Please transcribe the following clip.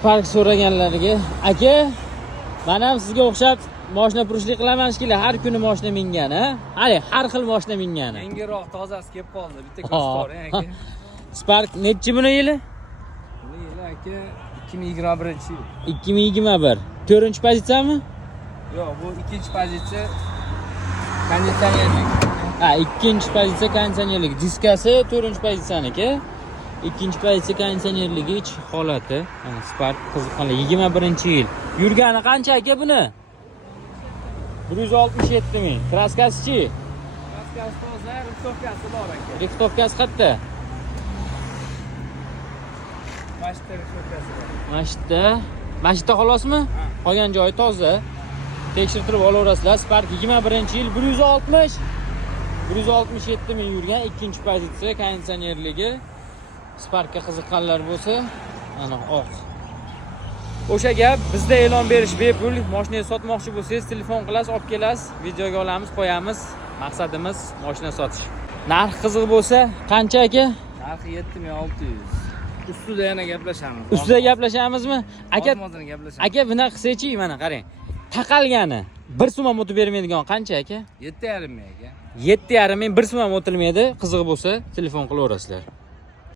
Spark so'raganlarga, aka, men ham sizga o'xshab mashina purushlik qilaman shekilli, har kuni mashina mingan, ha? Hali har xil mashina mingan. Yangiroq tozasi kelib qoldi. Bitta ko'rib ko'ring aka. Spark nechi buni yili? Buni yili aka 2021-yil. 2021. 4-pozitsiyami? Yo'q, bu 2-pozitsiya konditsionerlik. Ha, 2-pozitsiya konditsionerlik. Diskasi 4-pozitsiyaniki. 2-pozitsiya konditsionerligi ich holati. Mana Spark qiziqqanlar 21-yil. Yurgani qancha aka buni? 167 ming. Kraskasi-chi? Kraskasi toza, riftovkasi bor aka. Riftovkasi qayerda? Mashta riftovkasi bor. Mashta xolosmi? Qolgan joyi toza. Tekshirtirib olaverasizlar. Spark 21-yil 167 ming yurgan 2-pozitsiya konditsionerligi. Sparkka qiziqqanlar bo'lsa, ana oq. O'sha gap, bizda e'lon berish bepul. Mashina sotmoqchi bo'lsangiz, telefon qilasiz, olib kelasiz, videoga olamiz, qo'yamiz. Maqsadimiz mashina sotish. Narx qiziq bo'lsa, qancha aka? Narxi 7600. Ustida yana gaplashamiz. Ustida gaplashamizmi? Aka, gaplashamiz. aka bunaqa qilsa-chi, mana qarang. Taqalgani 1 so'm ham o'tib bermaydigan qancha aka? 7,5 ming aka. 7,5 ming 1 so'm ham o'tilmaydi. Qiziq bo'lsa, telefon qilaverasizlar.